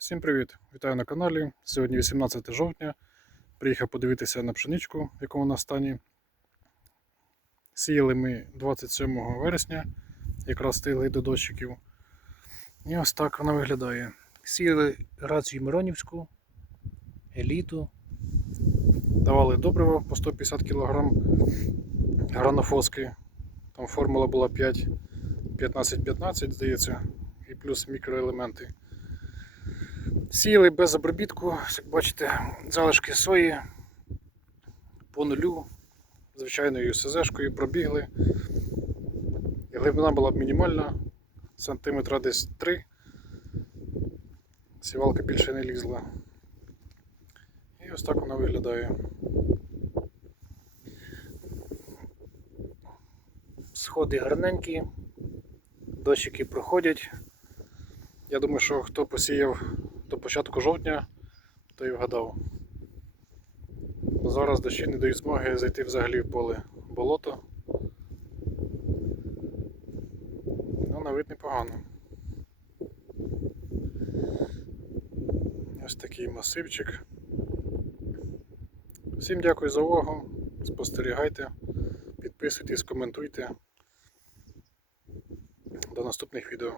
Всім привіт! Вітаю на каналі. Сьогодні 18 жовтня. Приїхав подивитися на пшеничку, в якому вона стані. Сіяли ми 27 вересня, якраз стигли до дощиків. І ось так вона виглядає. Сіяли рацію Миронівську, еліту. Давали добриво по 150 кг гранофоски. Там формула була 5, 15-15, здається, і плюс мікроелементи. Сіяли без обробітку, як бачите, залишки сої по нулю, звичайною СЗшкою пробігли. І глибина була б мінімальна, сантиметра десь 3. Сівалка більше не лізла. І ось так вона виглядає. Сходи гарненькі, дощики проходять. Я думаю, що хто посіяв до початку жовтня, той вгадав. Бо зараз дощі не дають змоги зайти взагалі в поле болото. Ну, на вид непогано. Ось такий масивчик. Всім дякую за увагу. Спостерігайте, підписуйтесь, коментуйте. До наступних відео.